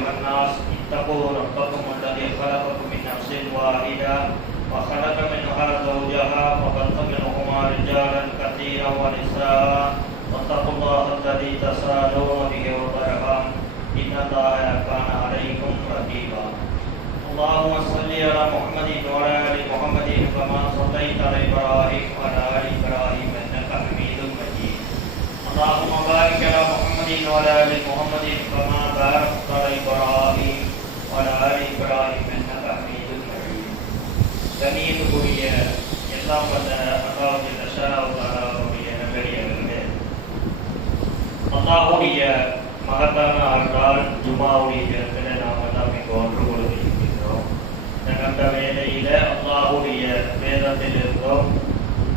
أيها الناس اتقوا ربكم الذي خلقكم من نفس واحدة وخلق منها زوجها وبث منهما رجالا كثيرا ونساء واتقوا الله الذي تساءلون به والأرحام إن الله كان عليكم رقيبا. اللهم صل على محمد وعلى آل محمد كما صليت على إبراهيم وعلى آل إبراهيم إنك حميد مجيد. اللهم بارك على محمد وعلى آل محمد كما باركت على إبراهيم وعلى آل إبراهيم إنك حميد مجيد. கண்ணியத்துக்குரிய எல்லாம் வந்த அல்லாஹ்வுடைய தஆலாவுடைய நல்லடியார்களே, அல்லாஹ்வுடைய மகத்தான அருளால் ஜுமாவுடைய தினத்தில் நாம் எல்லாம் இங்கு ஒன்று கொண்டிருக்கின்றோம். அந்த வேளையில அல்லாஹ்வுடைய வேதத்தில் இருந்தோம்.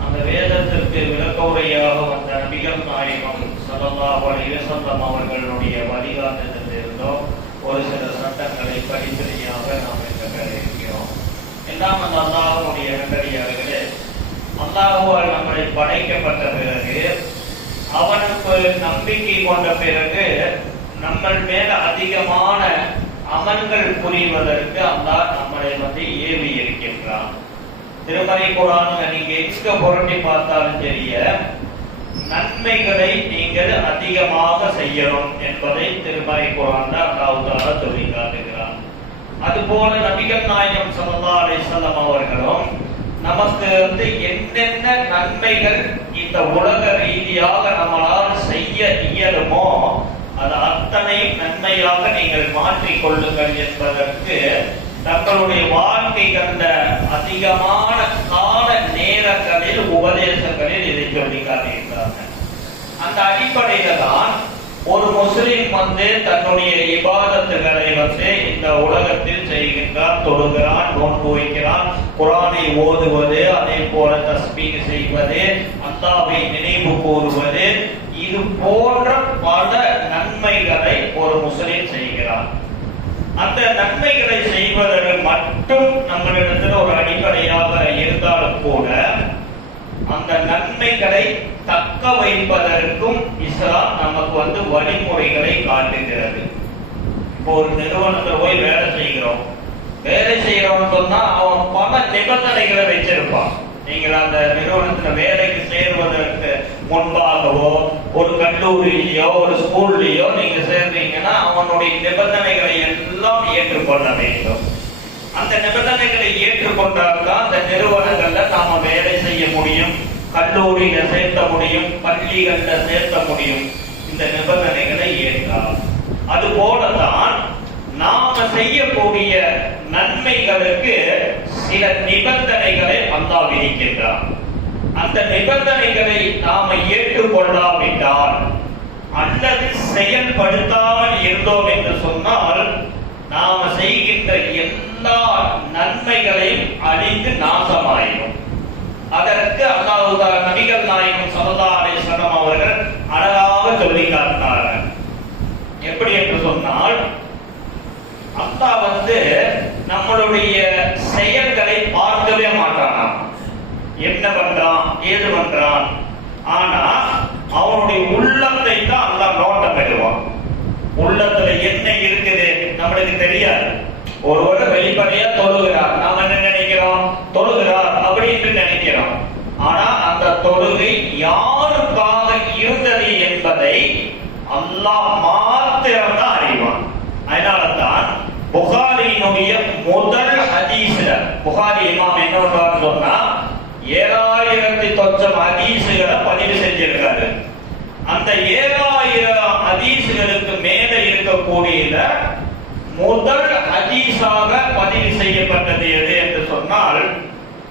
அந்த வேதத்திற்கு விளக்க உரையாக வந்த நபிகள் நாயகம் ஸல்லல்லாஹு அலைஹி வஸல்லம் அவர்களுடைய வழிகாட்டுதலில் இருந்தோம். ஒரு சில சட்டங்களை படிப்படியாக நாம் இருக்கிறோம். எல்லாம் அந்த அல்லாஹ்வுடைய நல்லடியார்களே, அல்லாஹ்வால் நம்மளை படைக்கப்பட்ட பிறகு, அவனுக்கு நம்பிக்கை கொண்ட பிறகு, நம்ம மேல அதிகமான அமல்கள் புரிவதற்கு அல்லாஹ் நம்மளை ஏவி இருக்கின்றான். திருமறை குர்ஆன்ல நீங்க எங்க புரட்டி பார்த்தாலும் தெரிய, நன்மைகளை நீங்கள் அதிகமாக செய்யணும் என்பதை திருமறை குர்ஆன்ல அல்லாஹ் தஆலா சொல்லி காட்டுகிறான். அதுபோல நபிகள் நாயகம் ஸல்லல்லாஹு அலைஹி வஸல்லம் அவர்களும் நமக்கு என்னென்ன நன்மைகள் இந்த உலக ரீதியாக நம்மளால் செய்ய இயலுமோ அது அத்தனை நன்மையாக நீங்கள் மாற்றிக் கொள்ளுங்கள் என்பதற்கு தங்களுடைய வாழ்க்கை கண்ட அதிகமான கால நேரங்களில் உபதேசங்களில் இதை சொல்லி காட்டுகிறார்கள். அந்த அடிப்படையில தான் ஒரு முஸ்லிம் தன்னுடைய இபாதத்துகளை இந்த உலகத்தில் செய்கின்றான், தொழுகிறான், நோன்பு வைக்கிறான், குர்ஆனை ஓதுவது, அதே போல தஸ்பீஹ் செய்வது, அல்லாஹ்வை நினைவு கூறுவது, இது போன்ற பல நன்மைகளை ஒரு முஸ்லிம் செய்கிறான். அந்த நன்மைகளை செய்வதற்கு மட்டும் நம்மளிடத்தில் ஒரு அடிப்படையாக இருந்தாலும் கூட, அந்த நன்மைகளை தக்க வைப்பதற்கும் இஸ்லாம் நமக்கு வழிமுறைகளை காட்டுகிறது. இப்போ ஒரு நிறுவனத்துல போய் வேலை செய்கிறோம்னு சொன்னா அவன் பல நிபந்தனைகளை வச்சிருப்பான். நீங்கள் அந்த நிறுவனத்துல வேலைக்கு சேர்வதற்கு முன்பாகவோ ஒரு கல்லூரியிலயோ ஒரு ஸ்கூல்லையோ நீங்க சேர்றீங்கன்னா அவனுடைய நிபந்தனைகளை எல்லாம் ஏற்றுக்கொள்ள வேண்டும். அந்த நிபந்தனைகளை ஏற்றுக்கொண்டால்தான் அந்த நிறுவனங்கள்ல நாம வேலை செய்ய முடியும், கல்லூரியில சேர்த்த முடியும், பள்ளிகள்ல சேர்த்த முடியும். இந்த நிபந்தனைகளை ஏற்றால் அது போலதான் நாம செய்யக்கூடிய நன்மைகளுக்கு சில நிபந்தனைகளை அல்லாஹ் விதிக்கின்றார். அந்த நிபந்தனைகளை நாம ஏற்றுக்கொள்ளாவிட்டால் அல்லது செயல்படுத்தாமல் இருந்தோம் என்று சொன்னால் நாம செய்கின்ற எல்லா நன்மைகளையும் அழிந்து நாசமாயிடும். அதற்கு அல்லாஹ் நபிகள் நாயகம் ஸல்லல்லாஹு அலைஹி வஸல்லம் அவர்கள் அழகாக சொல்லி காட்டினார்கள். எப்படி என்று சொன்னால், அல்லாஹ் நம்மளுடைய செயல்களை பார்க்கவே மாட்டானாம். என்ன பண்றான், ஏது பண்றான், ஆனா அவனுடைய உள்ளத்தை தான் அல்லாஹ் நோட்டம் பெறுவான். உள்ளத்துல என்ன இருக்குது நம்மளுக்கு தெரியாது. ஒருவரை வெளிப்படையா தொழுகிறார், நாம என்ன நினைக்கிறோம், தொழுகிறார் அப்படின்னு நினைக்கிறோம். ஆனா அந்த தொழுகை யாருக்காக இருந்தது என்பதை அல்லாஹ் மாத்திரம்தான் அறிவான். அதனாலதான் புகாரியினுடைய முதல் ஹதீஸ்ல, புகாரி இமாம் என்ன பண்றாரு சொன்னா 7000 ஹதீஸ்களை பதிவு செஞ்சிருக்காரு. அந்த 7000 ஹதீஸ்களுக்கு மேல இருக்கக்கூடிய முதல் ஹதீஸாக பதிவு செய்யப்பட்டது எது என்று சொன்னால்,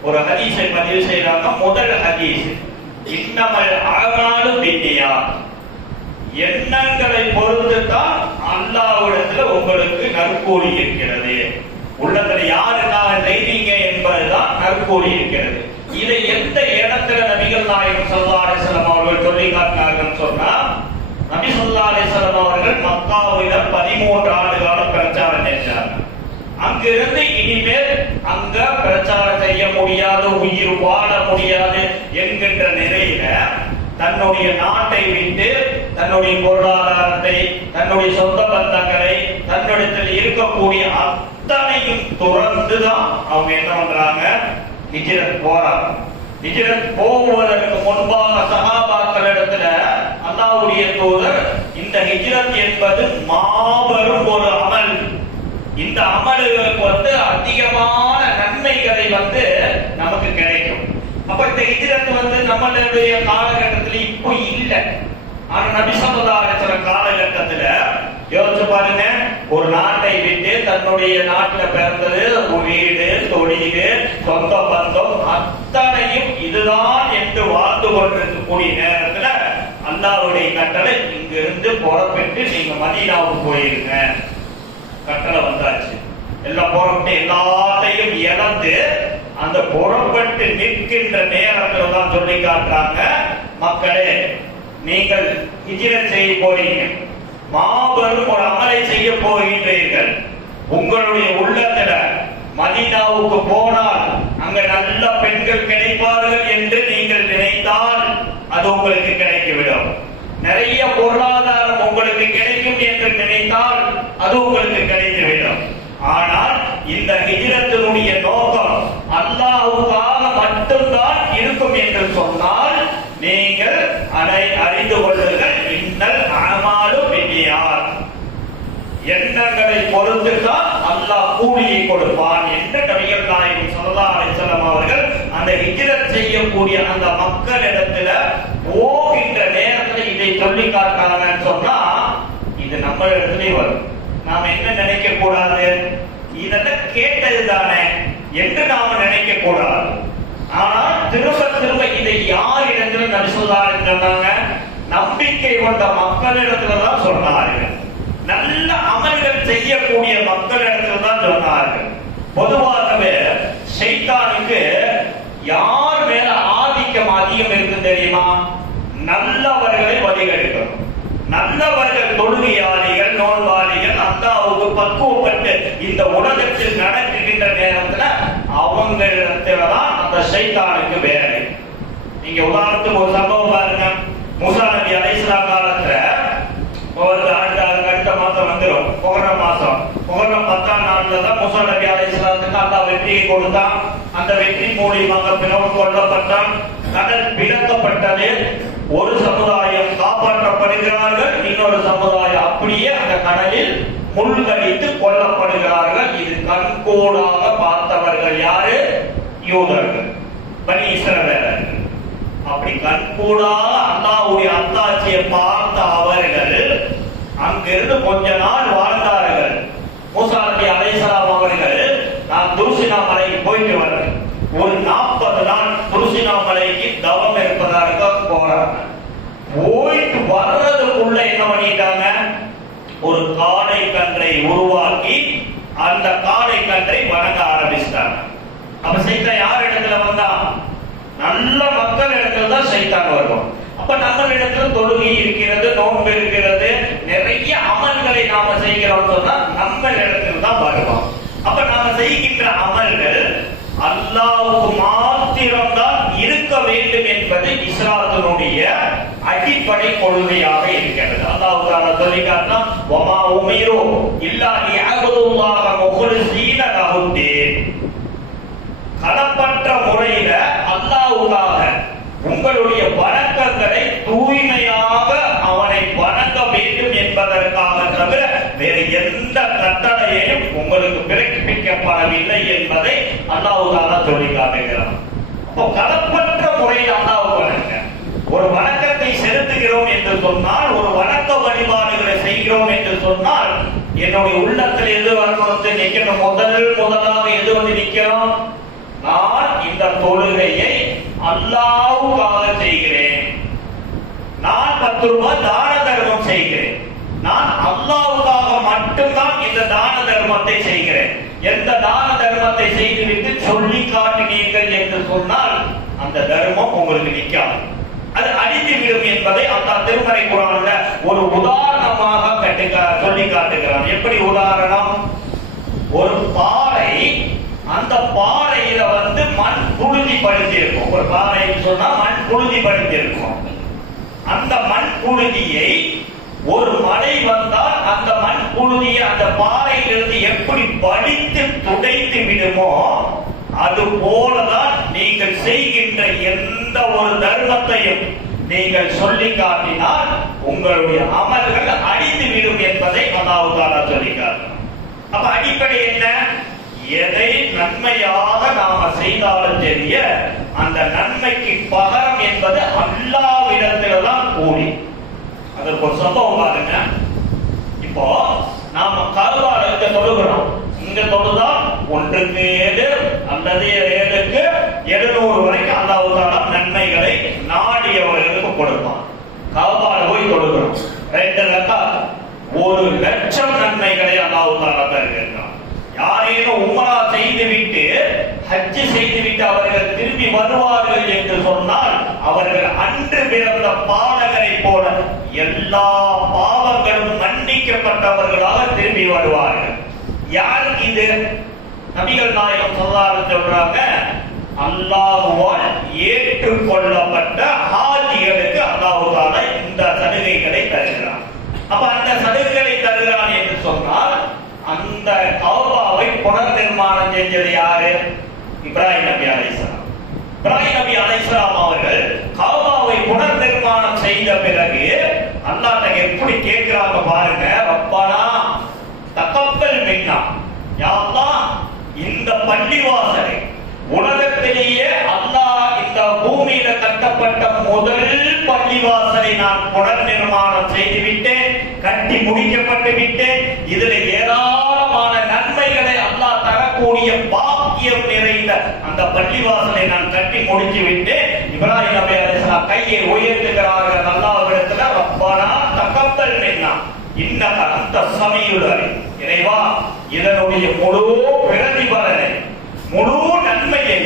ஒரு ஹதீஸை பதிவு செய்யறாங்க. முதல் ஹதீஸ், இன்னமல் அஅமாலு பின்னியாத், எண்ணங்களை பொறுத்து தான் அல்லாஹ்விடத்துல உங்களுக்கு நற்கூலி இருக்கிறது. உள்ளத்துல யாருக்காக செய்தீங்க என்பதுதான் நற்கூலி இருக்கிறது. இதை எந்த இடத்துல நபிகள் நாயகம் ஸல்லல்லாஹு அலைஹி வஸல்லம் அவர்கள் சொல்லி காட்டினார்கள் சொன்னா, நபி ஸல்லல்லாஹு அலைஹி வஸல்லம் அவர்கள் மக்காவில 13 ஆண்டு காலம் பிரச்சாரம் செஞ்சார்கள். அங்கிருந்து இனிமேல் அங்க பிரச்சாரம் செய்ய முடியாது, உயிர் வாழ முடியாது என்கின்ற நிலையில தன்னுடைய நாட்டை விட்டு தன்னுடைய பொருளாதாரத்தை, தன்னுடைய சொந்த பந்தங்களை, தன்னிடத்தில் இருக்கக்கூடிய அத்தனையும் துறந்துதான் அவங்க என்ன பண்றாங்க, ஹிஜ்ரத் போறாங்க. ஹிஜ்ரத் போவதற்கு முன்பாக சஹாபாக்களிடத்துல அல்லாஹ்வுடைய தூதர், இந்த ஹிஜ்ரத் என்பது மாபெரும் ஒரு அமல், இந்த அமல்களுக்கு அதிகமான நன்மைகளை நமக்கு கிடைக்கும். அப்ப இந்த ஹிஜ்ரத் நம்மளுடைய காலகட்டத்தில் இப்போ இல்ல. ஆனா நபி ஸல்லல்லாஹு அலைஹி வஸல்லம் காலகட்டத்துல யோசிச்சு பாருங்க, ஒரு நாட்டை விட்டு தன்னுடைய நாட்டில் பிறந்தது, வீடு, தொழில், சொந்த பந்தம் அத்தனையும் இதுதான் என்று வாழ்ந்து கொண்டிருக்கக்கூடிய நேரத்துல அல்லாஹ்வுடைய கட்டளை, இங்கிருந்து புறப்பட்டு நீங்க மதீனாவுக்கு போயிருங்க. கட்டளை வந்தாச்சு. எல்லாம் புறப்பட்டு எல்லாத்தையும் இழந்து அந்த புறப்பட்டு நிற்கின்ற நேரத்தில் தான் சொல்லி காட்டுறாங்க, மக்களே நீங்கள் ஹிஜ்ரத் செய்ய போறீங்க, மாபெரும் ஒரு அமலை செய்ய போகின்றீர்கள். உங்களுடைய உள்ளத்துல மதீனாவுக்கு போனால் அங்க நல்ல பெண்கள் கிடைப்பார்கள் என்று நீங்கள் நினைத்தால் அது உங்களுக்கு கிடைத்துவிடும். நிறைய பொருளாதாரம் உங்களுக்கு கிடைக்கும் என்று நினைத்தால் அது உங்களுக்கு கிடைத்துவிடும். ஆனால் இந்த ஹிஜ்ரத்தினுடைய நோக்கம் அல்லாஹ்வுக்காக மட்டும்தான் இருக்கும் என்று சொன்னால் நீங்கள் அதை அறிந்து கொள்ளுங்கள். இன்னல் அமாலு பின்னியாத், எண்ணங்களை பொறுத்துதான் அல்லாஹ் கூலியை கொடுப்பான் என்று நபிகள் நாயகம் ஸல்லல்லாஹு அலைஹி வஸல்லம் அவர்கள் அந்த ஹிஜ்ரத் செய்யக்கூடிய அந்த மக்களிடத்துல போகின்ற நேரத்தில் இதை சொல்லி காட்டாங்கன்னு சொன்னா இது நம்ம இடத்துலயே வரும். நாம என்ன நினைக்க கூடாது, இதெல்லாம் கேட்டது தானே என்று நாம நினைக்க கூடாது. ஆனால் திரும்ப திரும்ப இதை யார் இடத்துல நபி ஸல்லல்லாஹு அலைஹி வஸல்லம் சொன்னாங்க, நம்பிக்கை கொண்ட மக்களிடத்துல தான் சொன்னார்கள். நல்ல அமல்கள் செய்யக்கூடிய மக்களிடத்துல தான் சொன்னார்கள். பொதுவாகவே ஷைத்தானுக்கு யார் மேல ஆதிக்கம் அதிகம் இருக்கு தெரியுமா? நல்லவர்களை வழிகெடுக்கணும். நல்லவர்கள் தொழுகையாளிகள், நோன்பாளிகள், அல்லாஹ்வுக்கு பக்குவப்பட்டு இந்த உலகத்தில் நடக்குகின்ற நேரத்துல அவங்களிடத்துலதான் அந்த ஷைத்தானுக்கு வேலை. நீங்க உதாரணத்துக்கு ஒரு சம்பவம் பாருங்க. மூசா நபி அலைஹிஸ்ஸலாம் காலத்துல அடுத்த மாசம் வந்துடும், முஹர்ரம் மாசம். முஹர்ரம் 10ஆம் நாள்ல தான் மூசா நபி அலைஹிஸ்ஸலாத்துக்கு அல்லாஹ் வெற்றியை கொடுத்தான். அந்த வெற்றி மூலியமாக பிறவன் கொல்லப்பட்டான். கடல் பிளக்கப்பட்டது. ஒரு சமுதாயம் காப்பாற்றப்படுகிறார்கள், இன்னொரு சமுதாயம் அப்படியே அந்த கடலில் முள்கடித்து கொல்லப்படுகிறார்கள். இது கண்கூடாக பார்த்தவர்கள் யாரு? யூதர்கள், பனி இஸ்ரவேலர்கள். அப்படி கண்கூடாக அல்லாஹ்வுடைய அத்தாட்சியை பார்த்த அவர்கள் அங்கிருந்து கொஞ்ச நாள் வாழ்ந்தார்கள். மூசா நபி அலைஹிஸ்ஸலாம் அவர்கள், நான் துர்சினா மலைக்கு போயிட்டு வரேன், ஒரு 40 நாள் துர்சினா மலைக்கு தவம் இருப்பதாக போறாங்க. போயிட்டு வர்றதுக்குள்ள என்ன பண்ணிட்டாங்க, ஒரு காடை கன்றை உருவாக்கி அந்த காடை கன்றை வணங்க ஆரம்பிச்சிட்டாங்க. அப்ப சைத்தான் யார் இடத்துல வந்தான்? நல்ல மக்கள் இடத்துல தான் சைத்தான் வருவோம். அப்ப நம்ம இடத்துல தொழுகை இருக்கிறது, நோன்பு இருக்கிறது, நிறைய அமல்களை நாம செய்கிறோம் சொன்னா நம்ம இடத்துல தான் வருவோம். அப்ப நாம செய்கின்ற அமல்கள் அல்லாஹ்வுக்கு மாத்திரம்தான் இருக்க வேண்டும் என்பது இஸ்லாத்தினுடைய அடிப்படை கொள்கையாக இருக்கிறது. அல்லாஹ் தஆலா சொல்லி காட்டினான், வமா உமிரு இல்லா லியஅபுதுல்லாஹ முக்லிஸீன லஹுத்தீன். களப்பற்ற முறையில அல்லாஹ்வுக்காக உங்களுடைய வணக்கங்களை தூய்மையாக அவனை வணங்க வேண்டும் என்பதற்காக தவிர வேறு எந்த கட்டளையையும் உங்களுக்கு பிறப்பிக்கப்படவில்லை என்பதை அல்லாஹ் தஆலா சொல்லி காட்டுகிறான். அப்போ களப்பற்ற முறையில் அல்லாஹ் வணங்க, ஒரு வணக்கத்தை செலுத்துகிறோம் என்று சொன்னால், ஒரு வணக்க வழிபாடுகளை செய்கிறோம் என்று சொன்னால் என்னுடைய உள்ளத்தில் எது வரணும் நிற்கணும்? முதலாக எது நிற்கிறோம்? நான் இந்த தொழுகையை அல்லாஹ்வுக்காக செய்கிறேன், நான் 10 ரூபாய் தான தர்மம் செய்கிறேன், நான் அல்லாஹ்வுக்காக மட்டும்தான் இந்த தான தர்மத்தை செய்கிறேன். எந்த தான தர்மத்தை செய்துவிட்டு சொல்லி காட்டினீர்கள் என்று சொன்னால் அந்த தர்மம் உங்களுக்கு நிற்காது, அது அழிந்து விடும் என்பதை அல்லாஹ் திருமறை குர்ஆன்ல ஒரு உதாரணமாக சொல்லி காட்டுகிறான். எப்படி உதாரணம்? ஒரு பாறை, அந்த பாறையில மண் புழுதி படித்து இருக்கும். ஒரு பாறைன்னு சொன்னா மண் புழுதி படித்து இருக்கும். அந்த மண் புழுதியை ஒரு மழை வந்தால் அந்த மண் புழுதியை அந்த பாறையிலிருந்து எப்படி வடித்து துடைத்து விடுமோ அது போலதான் நீங்கள் செய்கின்ற எந்த ஒரு தர்மத்தையும் நீங்கள் சொல்லி காட்டினால் உங்களுடைய அமல்கள் அழிந்து விடும் என்பதை அல்லாஹ் தஆலா சொல்லி காட்டினார். அப்ப அடிப்படை என்ன? எதை நன்மையாக நாம செய்தாலும் தெரிய அந்த நன்மைக்கு பகரம் என்பது அல்லாஹ்விடத்தில்தான் கூடி. அதற்கு ஒரு சம்பவம் பாருங்க. இப்போ நாம கஅபால இங்க தொழுகிறோம். இங்க தொழுதா 1க்கு 7 அல்லது 7க்கு 700 வரைக்கும் அல்லாஹ் தஆலா நன்மைகளை நாடியவர்களுக்கு கொடுப்பான். கஅபால போய் தொழுகிறோம். 2 ரக்காத் 1,00,000 நன்மைகளை அல்லாஹ் தஆலா தருகிறான். யாரேனும் உம்ரா செய்துவிட்டு ஹஜ் செய்துவிட்டு அவர்கள் திரும்பி வருவார்கள் என்று சொன்னால் அவர்கள் அன்று பிறந்த பாலகரை போல எல்லா பாவங்களும் மன்னிக்கப்பட்டவர்களாக திரும்பி வருவார்கள். யாருக்கு இது? நபிகள் நாயகம் ஸல்லல்லாஹு அலைஹி சொல்றாங்க, அல்லாஹ்வால் ஏற்றுக்கொள்ளப்பட்ட ஹாஜிகளுக்கு அல்லாஹ் தஆலா இந்த சலுகைகளை தருகிறான். அப்ப அந்த சலுகைகளை தருகிறான் என்று சொன்னால் அந்த கஅபாவை புனர் நிர்மாணம் செஞ்சது யாரு? இப்ராஹிம் நபி அலைஹிஸ்ஸலாம். இப்ராஹிம் நபி அலைஹிஸ்ஸலாம் அவர்கள் கஅபாவை புனர் நிர்மாணம் செய்த பிறகு அல்லாஹ்ட்ட எப்படி கேட்கிறாங்க பாருங்க. ரப்பனா தகப்பல் மின்னா, யா அல்லாஹ் இந்த பள்ளிவாசலை உலகத்திலேயே அல்லாஹ் இந்த பூமியில கட்டப்பட்ட முதல் பள்ளிவாசலை நான் புனர் நிர்மாணம் செய்து விட்டேன், கட்டி முடிக்கப்பட்டு விட்டேன். இதுல ஏராளமான நன்மைகளை அல்லாஹ் தரக்கூடிய பாக்கியம் நிறைந்த அந்த பள்ளிவாசலை நான் கட்டி முடித்து விட்டேன். இப்ராஹிம் நபி அலைஹிஸ்ஸலாம் கையை உயர்த்துகிறார்கள் அல்லாஹ்விடத்துல, ரப்பனா தகப்பல் மின்னா இன்னக அன்த ஸமீஉல் அலீம். இறைவா, இதனுடைய முழு பிரதிபலனை முழு நன்மையை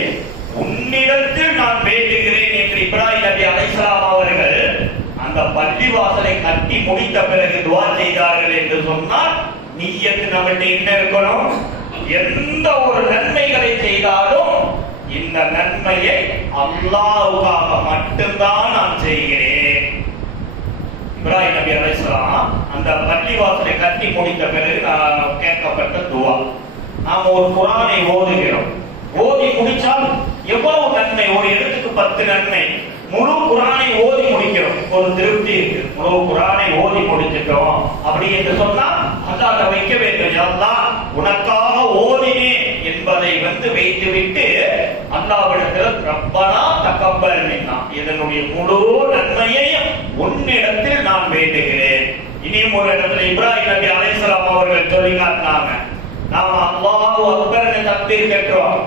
உன்னிடத்தில் நான் வேண்டுகிறேன் என்று இப்ராஹிம் நபி அலைஹிஸ்ஸலாம் அவர்கள் அந்த பள்ளிவாசலை கட்டி முடித்த பிறகு துஆ செய்தார்கள் என்று சொன்னால் நிய்யத்து நம்மகிட்ட என்ன இருக்கணும்? எந்த ஒரு நன்மைகளை செய்தாலும் இந்த நன்மையை அல்லாஹ்வுக்காக மட்டும்தான் நான் செய்கிறேன். இப்ராஹிம் நபி அலைஹிஸ்ஸலாம் அந்த பள்ளிவாசலை கட்டி முடித்த பிறகு கேட்கப்பட்ட துஆ. நாம் ஒரு குர்ஆனை ஓதுகிறோம். ஓதி முடிச்சால் எவ்வளவு நன்மை? ஒரு இடத்துக்கு 10 நன்மை. முழு குர்ஆனை ஓதி முடிக்கிறோம், ஒரு திருப்தி இருக்கு. முழு குர்ஆனை ஓதி முடிச்சிட்டோம் அப்படி என்று சொன்னா அல்லாஹ் வைக்க வேண்டும். யா அல்லாஹ் உனக்காக ஓதினேன் என்பதை வைத்துவிட்டு அல்லாஹ்விடத்தில் ரப்பனா தகப்பல் மின்னா, இதனுடைய முழு நன்மையையும் உன்னிடத்தில் நான் வேண்டுகிறேன். இனியும் ஒரு இடத்துல இப்ராஹிம் நபி அலைஹிஸ்ஸலாம் அவர்கள் சொல்லி காட்டினாங்க, நாம அல்லாஹு அக்பர்னு தக்பீர் கேட்கிறோம்.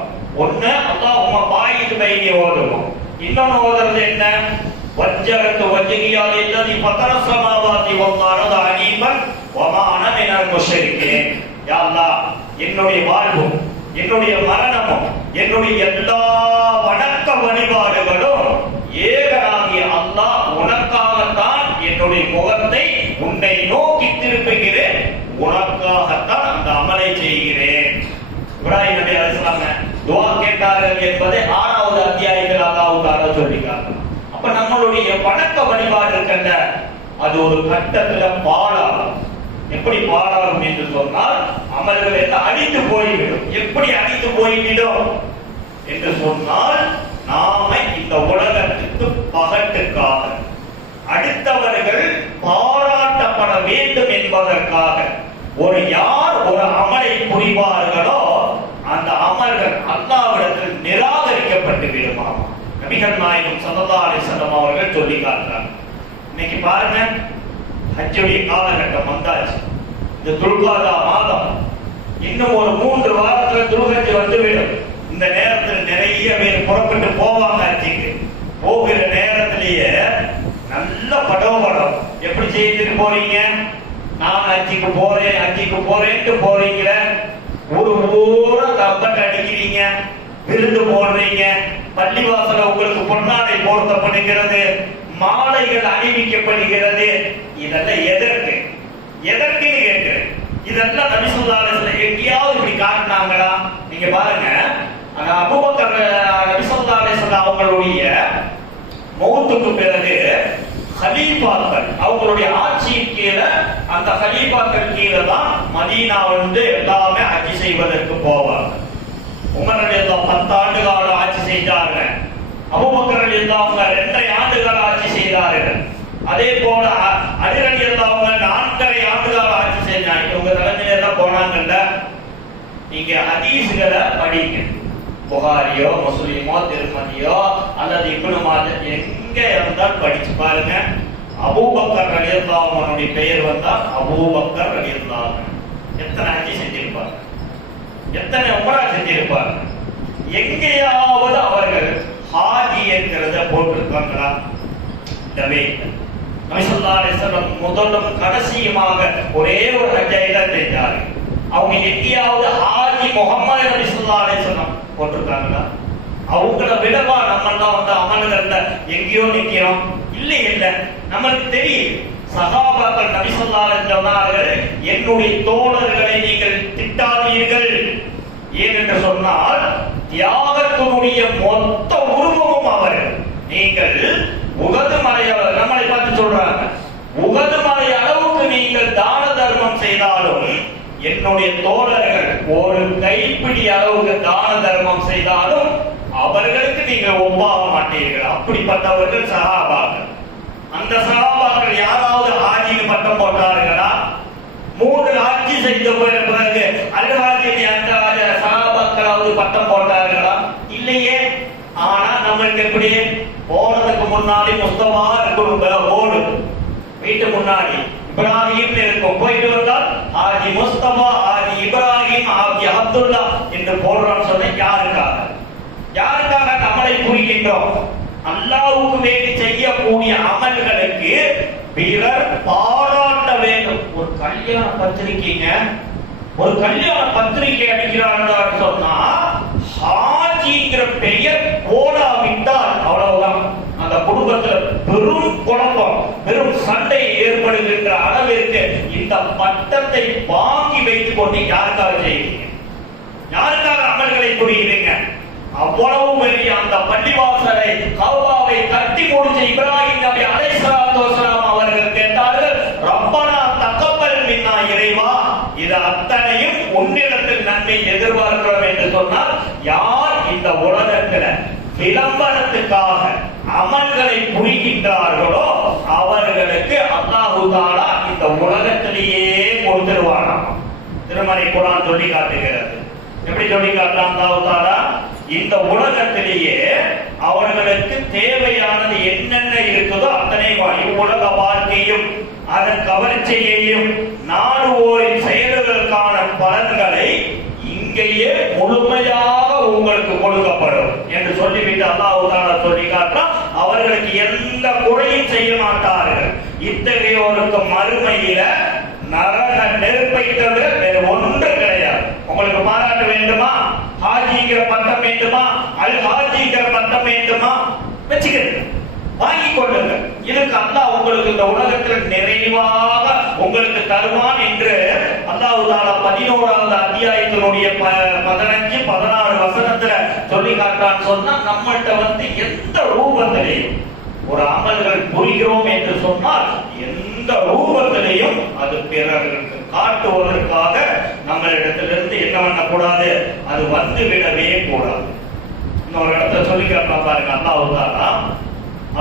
ஒண்ணு அல்லாஹும்ம பாயித் பைனி ஓதுவோம். இன்னொன்னு ஓதுறது என்ன? வஜ்ஜரத்து வஜ்ஹியா லில்லதி ஃபதர ஸமாவாதி வல் அர்த ஹனீஃபன் வமா அன மினல் முஷ்ரிக்கீன். யா அல்லாஹ், என்னுடைய வாழ்வும் என்னுடைய மரணமும் என்னுடைய எல்லா வணக்க வழிபாடுகளும் ஏகனாகிய அல்லாஹ் உனக்காகத்தான் என்னுடைய முகத்தை உன்னை நோக்கி திருப்புகிறேன், உனக்காகத்தான் அந்த அமலை செய்கிறேன். இப்ராஹிம் நபி அலைஹிஸ்ஸலாம் துஆ கேட்டார்கள் என்பதை 6வது அத்தியாயத்தில் அல்லாஹ் தஆலா சொல்லிட்டாங்க. அப்ப நம்மளுடைய வணக்க வழிபாடு இருக்கல்ல, அது ஒரு கட்டத்துல பாழாகும். எப்படி பாழாகும் என்று சொன்னால் அமல்கள் எல்லாம் அழிந்து போய்விடும். எப்படி அழிந்து போய்விடும் என்று சொன்னால், நாம இந்த உலகத்துக்கு பகட்டுக்காக, அடுத்தவர்கள் பாராட்டப்பட வேண்டும் என்பதற்காக யார் ஒரு அமலை புரிவார்களோ அந்த அமல்கள் அல்லாஹ்விடத்தில் நிராகரிக்கப்பட்டு விடுமாம். நபிகள் நாயகம் ஸல்லல்லாஹு அலைஹி வஸல்லம் அவர்கள் சொல்லி காட்டுறாங்க. இன்னைக்கு பாருங்க, ஹஜ்ஜுடைய காலகட்டம் வந்தாச்சு. இந்த துல்காதா மாதம் இன்னும் ஒரு 3 வாரத்துல துல்ஹஜ் வந்துவிடும். இந்த நேரத்தில் நிறைய பேர் புறப்பட்டு போவாங்க ஹஜ்ஜுக்கு. போகிற நேரத்திலேயே நல்ல படோபடம். எப்படி செய்துட்டு போறீங்க? நான் ஹஜ்ஜுக்கு போறேன்ட்டு போறீங்க. ஒரு ஊர தப்பட்டு அடிக்கிறீங்க, விருந்து போடுறீங்க, பள்ளிவாசல உங்களுக்கு பொன்னாடை போர்த்தப்படுகிறது, மாலைகள் அணிவிக்கப்படுகிறது. இதெல்லாம் எதற்குன்னு கேட்கிறேன். இதெல்லாம் நபி ஸல்லல்லாஹு அலைஹி வஸல்லம் எங்கேயாவது இப்படி காட்டினாங்களா? நீங்க பாருங்க, அபூபக்கர் நபி ஸல்லல்லாஹு அலைஹி வஸல்லம் அவங்களுடைய மௌத்துக்கு பிறகு ஹலீஃபாக்கள் அவங்களுடைய ஆட்சியின் கீழே, அந்த ஹலீஃபாக்கள் கீழே தான் மதீனா எல்லாமே ஆட்சி செய்வதற்கு போவாங்க. உமர் ரலியல்லாஹு 10 ஆண்டு காலம் ஆட்சி செய்தார்கள். அபூபக்கர் ரலியல்லாஹு 2.5 ஆண்டுகள் ஆட்சி செய்தார்கள். அதே போல அலி ரலியல்லாஹு 4.5 ஆண்டு காலம் ஆட்சி செஞ்சாங்க. இவங்க தலைமையில தான் போனாங்கல்ல. நீங்க ஹதீஸ்களை படிங்க. புகாரியோ முஸ்லிமோ திருமதியோ அல்லது இப்னு மாஜா எங்க இருந்தால் படிச்சு பாருங்க. அபூபக்கர் ரலியல்லாஹு அன்ஹுடைய பெயர் வந்தா அபூபக்கர் ரலியல்லாஹு அன்ஹு. எத்தனை ஹஜ் செஞ்சிருப்பாங்க, எத்தனை உம்ரா செஞ்சிருப்பாங்க. எங்கேயாவது அவர்கள் ஹாஜி என்கிறத போட்டிருக்காங்களா? இல்லவே இல்லை. நபி ஸல்லல்லாஹு அலைஹி வஸல்லம் முதலும் கடைசியுமாக ஒரே ஒரு ஹஜ்ஜை தான் செஞ்சார்கள். அவங்க எங்கேயாவது ஹாஜி முஹம்மது நபி ஸல்லல்லாஹு அலைஹி வஸல்லம் போட்டிருக்காங்களா? அவங்கள விடவா நம்ம அமல்கள்ல எங்கேயோ நிக்கிறோம்? இல்லை இல்லை, நமக்கு தெரியும். சஹாபாக்கள் நபி ஸல்லல்லாஹு அலைஹி வஸல்லம் சொன்னார்கள், என்னுடைய தோழர்களை நீங்கள் திட்டாதீர்கள். ஏனென்று சொன்னால் தியாகத்தினுடைய மொத்த உருவமும் அவர்கள். நீங்கள் உகது மலையாளர் நம்மளை பார்த்து சொல்றாங்க, உகது மலை அளவுக்கு நீங்கள் தான தர்மம் செய்தாலும் என்னுடைய தோழர்கள் ஒரு கைப்பிடி அளவுக்கு தான தர்மம் செய்தாலும் அவர்களுக்கு நீங்கள் ஒப்பாக மாட்டீர்கள். அப்படிப்பட்டவர்கள் சஹாபாக்கள். அந்த சஹாபாக்கள் யாராவது ஹாஜிக்கு பட்டம் போட்டார்களா? 3 ஹாஜி செய்த பிறகு அல் ஹாஜி அந்த சஹாபாக்களாவது பட்டம் போட்டார்களா? இல்லையே. ஆனா நம்மளுக்கு எப்படி போறதுக்கு முன்னாடி முஸ்தபா இருக்கணும், ஓடு வீட்டு முன்னாடி இப்ராஹிம் இருக்கும். போயிட்டு வந்தால் ஹாஜி முஸ்தபா, ஹாஜி இப்ராஹிம், ஹாஜி அப்துல்லா என்று போடுறோம்னு சொன்ன யாருக்காக? யாருக்காக நம்மளை புரிகின்றோம்? அல்லாஹ்வுக்கு வேண்டி செய்யக்கூடிய அமல்களுக்கு பிறர் பாராட்ட வேண்டும். ஒரு கல்யாண பத்திரிகைங்க, ஒரு கல்யாண பத்திரிகை அடிக்கிறான்னு சொன்னா ஹாஜிங்கிற பெயர் போடாவிட்டால் அவ்வளவுதான். அந்த குடும்பத்துல பெரும் குழப்பம், பெரும் சண்டை ஏற்படுகின்ற அளவிற்கு இந்த பட்டத்தை வாங்கி வைத்துக் கொண்டு யாருக்காக செய்கிறீங்க? யாருக்காக அமல்களை புரிகிறீங்க? அவ்வளவு பெரிய அந்த பள்ளிவாசலை கௌபாவை கட்டி முடிச்ச இப்ராஹிம் நபி அலைஹிஸ்ஸலாத்து வஸலாம் அவர்கள் கேட்டார்கள், ரப்பனா தக்கபல் மின்னா, இறைவா இது அத்தனையும் உன்னிடத்தில் நன்மை எதிர்பார்க்கிறோம் என்று சொன்னால் யார் இந்த உலகத்துல விளம்பரத்துக்காக அமல்களை புரிகின்றார்களோ அவர்களுக்கு அல்லாஹ் தஆலா இந்த உலகத்திலேயே கொடுத்துருவாராம். திருமறை குர்ஆன் சொல்லி காட்டுகிறது. எப்படி சொல்லி காட்டுறான் அல்லாஹ் தஆலா? இந்த உலகத்திலேயே அவர்களுக்கு தேவையானது என்னென்ன இருக்குதோ அத்தனை இவ்வுலக வாழ்க்கையும் அதன் கவர்ச்சியையும் நாடுவோரின் செயல்களுக்கான பலன்களை இங்கேயே முழுமையாக உங்களுக்கு கொடுக்கப்படும் என்று சொல்லிவிட்டு அல்லாஹ் தஆலா சொல்லி காட்டுறான். அவர்களுக்கு எந்த குறையும் செய்ய மாட்டார்கள். இத்தகையோருக்கு மறுமையில நரக நெருப்பை தவிர வேறு ஒன்றும் கிடையாது. உங்களுக்கு பாராட்ட வேண்டுமா? ஹாஜிங்கிற பட்டம் வேண்டுமா? அல் ஹாஜிங்கிற பட்டம் வேண்டுமா? வச்சுக்கிறேன், வாங்கி கொள்ளுங்க. இதுக்கு அல்லாஹ் உங்களுக்கு இந்த உலகத்தில் நிறைவாக உங்களுக்கு தருவான் என்று அல்லாஹ் தஆலா 11வது அத்தியாயத்தினுடைய 15, 16 வசனத்துல சொல்லி காட்டுறான்னு சொன்னா, நம்மள்ட்ட எந்த ரூபத்திலையும் ஒரு அமல்கள் புரிகிறோம் என்று சொன்னால் எந்த ரூபத்திலையும் அது பிறருக்கு காட்டுவதற்காக நம்மளிடத்திலிருந்து என்ன பண்ணக்கூடாது, அது வந்து விடவே கூடாது. இன்னொரு இடத்துல சொல்லி காட்டலாம் பாருங்க அல்லாஹ் தஆலா,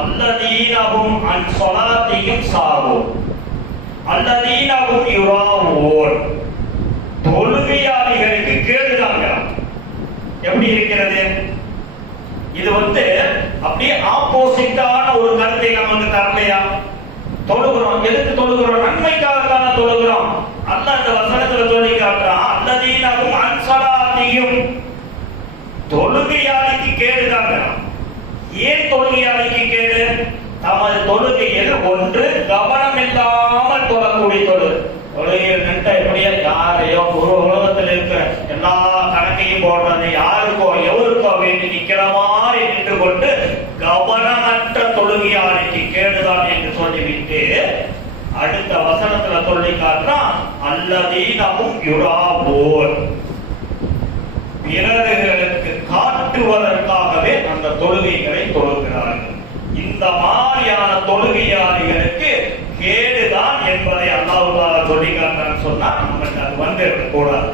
அல்லதீனஹும் அன் ஸலாத்திஹிம் சாஹூன் அல்லதீனஹும் யுராஊன். தொழுகையாளிகளுக்கு கேடுதாங்க. எப்படி இருக்கிறது இது? அப்படியே ஆப்போசிட்டான ஒரு கருத்தை நமக்கு தரலையா? தொழுகிறோம், எதுக்கு தொழுகிறோம்? நன்மைக்காக தானே தொழுகிறோம். அல்லாஹ் இந்த வசனத்துல சொல்லி காட்டுறான், அல்லதீனஹும் அன் ஸலாத்திஹிம். தொழுகையாளிக்கு கேடுதாங்க. ஏன் தொழுகையாளிக்கு கேடு? தமது தொழுகையில் ஒன்று கவனம் இல்லாமல் தொழக்கூடிய தொழுகையில் நின்று எப்படியா யாரையோ ஒரு உலகத்தில் இருக்கிற எல்லா கணக்கையும் போடுறது, யாருக்கோ எவருக்கோ வேண்டி நிக்கிற மாதிரி நின்று கொண்டு கவனமற்ற தொழுகையாளிக்கு கேடுதான் என்று சொல்லிவிட்டு அடுத்த வசனத்துல சொல்லி காட்டுறான், அல்லதீனஹும் யுராஊன். பிறர்களுக்கு காட்டுவதற்காகவே அந்த தொழுகைகளை தொழுகிறார்கள். இந்த மாதிரியான தொழுகையாளிகளுக்கு கேடுதான் என்பதை அல்லாஹ் தஆலா சொல்லி காட்டுறான்னு சொன்னா நமக்கு அது வந்து கூடாது.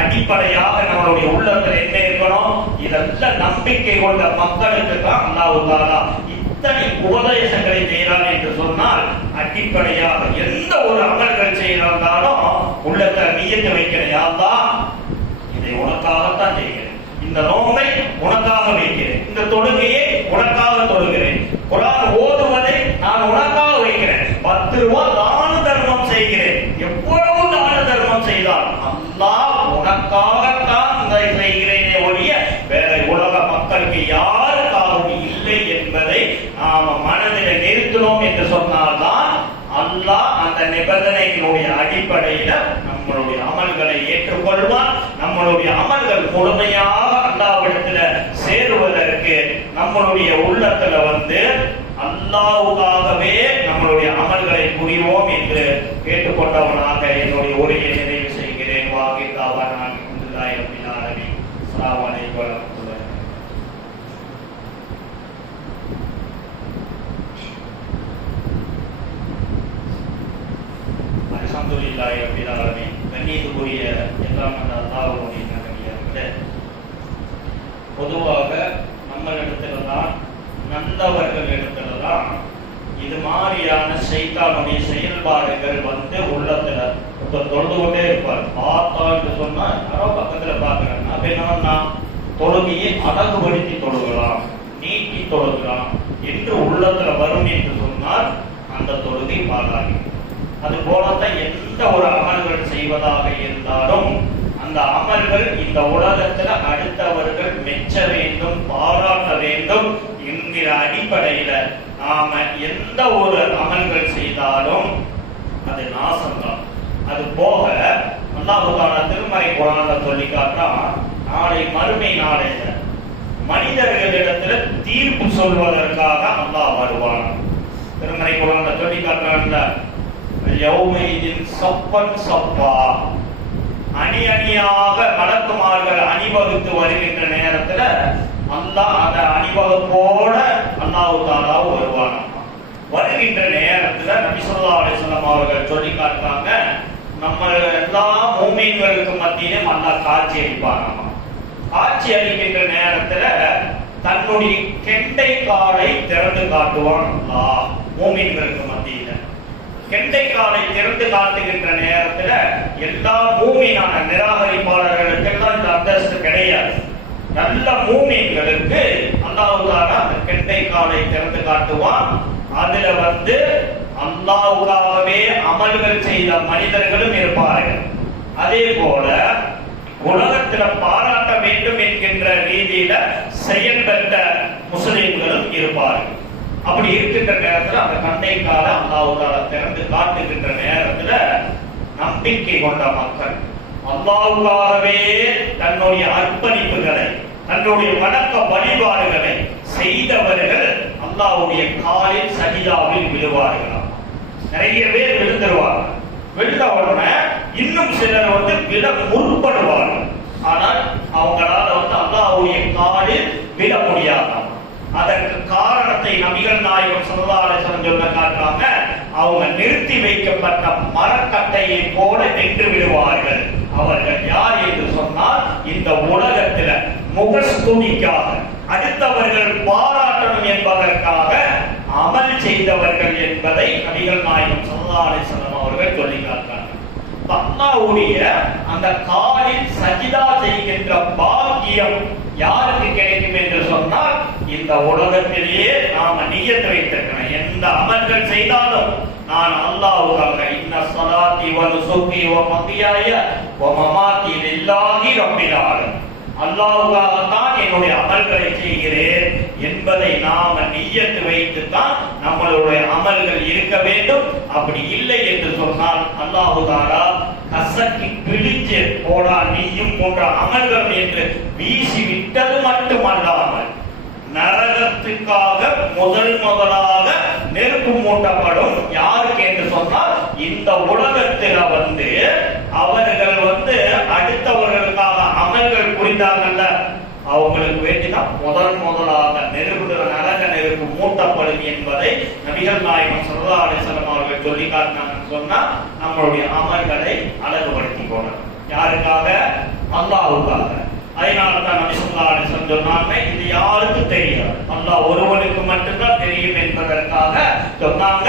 அடிப்படையாக நம்மளுடைய உள்ளத்தில் என்ன இருக்கணும்? இதெல்லாம் நம்பிக்கை கொண்ட மக்களுக்கு தான் அல்லாஹ் தஆலா இத்தனை உபதேசங்களை செய்யறான் என்று சொன்னால், அடிப்படையாக எந்த ஒரு அமல்கள் செய்யறாலும் உள்ளத்துல நியத்து வைக்கிறேன், யா அல்லாஹ் இதை உனக்காகத்தான் செய்கிறேன், இந்த நோன்பை உனக்காக வைக்கிறேன், இந்த தொழுகையை உனக்காக தொழுகிறேன், குர்ஆன் ஓதுவதை நான் உனக்காக வைக்கிறேன், 10 ரூபாய் தான தர்மம் செய்கிறேன். எவ்வளவு தான தர்மம் செய்தால் அல்லாஹ் உனக்காகத்தான் இதை செய்கிறேனே ஒழிய வேற உலக மக்களுக்கு யாருக்காகவும் இல்லை என்பதை நாம மனதில் நிறுத்தினோம் என்று சொன்னால்தான் அல்லாஹ் அந்த நிபந்தனைகளுடைய அடிப்படையில நம்மளுடைய அமல்களை ஏற்றுக்கொள்வான். நம்மளுடைய அமல்கள் முழுமையாக அல்லாஹ்விடத்துல சேருவதற்கு நம்மளுடைய உள்ளத்துல வந்து அல்லாஹ்வுக்காகவே நம்மளுடைய அமல்களை புரிவோம் என்று கேட்டுக்கொண்டவனாக என்னுடைய உரையை நிறைவு செய்கிறேன். வாகிதாவான அல்ஹம்துலில்லாஹி ரப்பில் ஆலமீன். அஸ்ஸலாமு அலைக்கும் வரஹ்மத்துல்லாஹி. அல்ஹம்துலில்லாஹி ரப்பில் ஆலமீன். கண்ணியத்துக்குரிய எல்லாம் அந்த அல்லாஹ்வுடைய நல்லடியார்களே, பொதுவாக நம்மளிடத்தில்தான் நல்லவர்களிடத்தில்தான் இது மாதிரியான ஷைத்தானுடைய செயல்பாடுகள் வந்து உள்ளத்துல தொழுது கொண்டே இருப்பார். பார்த்தான்னு சொன்னா யாரோ பக்கத்துல பாக்குறாங்க, அப்ப என்னன்னா தொழுகையை அழகுபடுத்தி தொழுகலாம், நீட்டி தொழுகலாம் என்று உள்ளத்துல வரும் என்று சொன்னால் அந்த தொழுகை பாராகி. அது போலத்தான் எந்த ஒரு அமல்கள் செய்வதாக இருந்தாலும் அந்த அமல்கள் இந்த உலகத்துல அடுத்தவர்கள் மெச்ச வேண்டும், பாராட்ட வேண்டும் என்கிற அடிப்படையில நாம எந்த ஒரு அமல்கள் செய்தாலும் அது நாசம்தான். அது போக அல்லாஹ் தஆலா திருமறை குர்ஆன்ல சொல்லி காட்டுறான், நாளை மறுமை நாளையில மனிதர்களிடத்துல தீர்ப்பு சொல்வதற்காக அல்லாஹ் வருவான். திருமறை குர்ஆன்ல சொல்லி காட்டுறான்ல, யௌமைதின் சப்பன் சப்பா, அணி அணியாக மலக்குமார்கள் அணிவகுத்து வருகின்ற நேரத்துல அல்லாஹ் அந்த அணிவகுப்போட அல்லாஹ் தஆலா வருவான். வருகின்ற நேரத்துல நபி ஸல்லல்லாஹு அலைஹி வஸல்லம் அவர்கள் சொல்லி காட்டுறாங்க, நம்ம எல்லா மூமின்களுக்கு மத்தியிலும் அல்லாஹ் காட்சி அளிப்பாராம். காட்சி அளிக்கின்ற நேரத்துல தன்னுடைய கெண்டை காலை திறந்து காட்டுவான் அல்லாஹ் மூமின்களுக்கு மத்தியில. கெண்டை காலை திறந்து காட்டுகின்ற நேரத்துல எல்லா மூமினான நிராகரிப்பாளர்களுக்கெல்லாம் இந்த அந்தஸ்து கிடையாது. நல்ல மூமின்களுக்கு அல்லாஹ் தஆலா அந்த கெண்டை காலை திறந்து காட்டுவான். அதுல வந்து அல்லாஹ்வுக்காகவே அமல்கள் செய்த மனிதர்களும் இருப்பார்கள். அதே போல உலகத்துல பாராட்ட வேண்டும் என்கின்ற ரீதியில செயல்பட்ட முஸ்லிம்களும் இருப்பார்கள். அப்படி இருக்கின்ற நேரத்துல அந்த கண்டை கால அல்லாஹ் தஆலா திறந்து காட்டுகின்ற நேரத்துல நம்பிக்கை கொண்ட மக்கள் அல்லாஹ்வுக்காகவே தன்னுடைய அர்ப்பணிப்புகளை, தன்னுடைய வணக்க வழிபாடுகளை செய்தவர்கள் அல்லாஹ்வுடைய காலில் சஜிதாவில் விழுவார்களாம். நிறைய பேர் விழுந்துருவார்கள். விழுந்த உடனே இன்னும் சிலர் வந்து விழ முற்படுவார்கள். ஆனால் அவங்களால வந்து அல்லாஹ்வுடைய காலில் விழ முடியாதாம். அதற்கு காரணத்தை நபிகள் நாயகம் ஸல்லல்லாஹு அலைஹி வஸல்லம் சொல்ல காட்டுறாங்க, அவங்க நிறுத்தி வைக்கப்பட்ட மரக்கட்டையை போல நின்று விடுவார்கள். அவர்கள் யார் என்று சொன்னால், இந்த உலகத்துல முகஸ்துதிக்காக, அடுத்தவர்கள் பாராட்டணும் என்பதற்காக அமல் செய்தவர்கள் என்பதை நபிகள் நாயகம் ஸல்லல்லாஹு அலைஹி வஸல்லம் அவர்கள் சொல்லி காட்டுறாங்க. அல்லாஹ்வுடைய அந்த காலில் சஜிதா செய்கின்ற பாக்கியம் யாருக்கு கிடைக்கும் என்று சொன்னால், இந்த உலகத்திலேயே நாம நியத்து வைத்திருக்கிறோம், எந்த அமல்கள் செய்தாலும் நான் அல்லாஹ்வுக்காக, இன்ன ஸலாத்தி வ நுஸுகி வ மஹ்யாய வ மமாத்தி லில்லாஹி ரப்பில் ஆலமீன், அல்லாஹ்வுக்காக தான் என்னுடைய அமல்களை செய்கிறேன் என்பதை நாம நியத்து வைத்து தான் நம்மளுடைய அமல்கள் இருக்க வேண்டும். அப்படி இல்லை என்று சொன்னால் அல்லாஹ் தஆலா கசக்கி பிழிஞ்சு போடா நீயும் போன்ற அமல்கள் என்று வீசி விட்டது மட்டுமல்லாமல் நரகத்துக்காக முதலாக நெருப்பு மூட்டப்படும். யாருக்கு என்று சொன்னால், இந்த உலகத்தில வந்து அவர்கள் வந்து அடுத்தவர்களுக்காக அமல்கள் புரிந்தாங்கல்ல, அவங்களுக்கு வேண்டிதான் முதலாக நெருப்புகிற நரக நெருப்பு மூட்டப்படும் என்பதை நபிகள் நாயகம் ஸல்லல்லாஹு அலைஹி வஸல்லம் அவர்கள் சொல்லி காட்டினாங்கன்னு சொன்னா நம்மளுடைய அமல்களை அழகுபடுத்திக் கொள்ளணும். யாருக்காக? அல்லாஹ்வுக்காக. அதனால தான் நபி ஸல்லல்லாஹு அலைஹி வஸல்லம் சொன்னாங்க, இது யாருக்கும் தெரியாது, அல்லாஹ் ஒருவனுக்கு மட்டும்தான் தெரியும் என்பதற்காக சொன்னாங்க.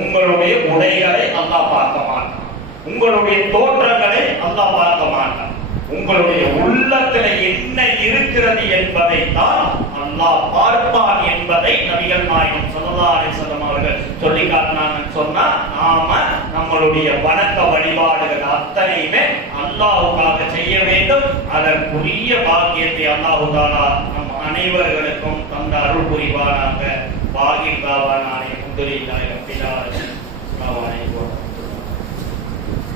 உங்களுடைய உடைகளை அல்லாஹ் பார்க்க மாட்டான், உங்களுடைய தோற்றங்களை அல்லாஹ் பார்க்க மாட்டான், உங்களுடைய உள்ளத்துல என்ன இருக்கிறது என்பதை தான் அல்லாஹ் பார்ப்பான் என்பதை நபிகள் நாயகம் ஸல்லல்லாஹு அலைஹி வஸல்லம் அவர்கள் சொல்லி காட்டினாங்கன்னு சொன்னா நாம நம்மளுடைய வணக்க வழிபாடுகள் அத்தனையுமே அல்லாஹ்வுக்காக செய்ய வேண்டும். அதற்குரிய பாக்கியத்தை அல்லாஹ் தஆலா நம் அனைவர்களுக்கும் தந்த அருள் புரிவானாக. பாகிர் தாவானானே அல்ஹம்துலில்லாஹி ரப்பில் ஆலமீன்.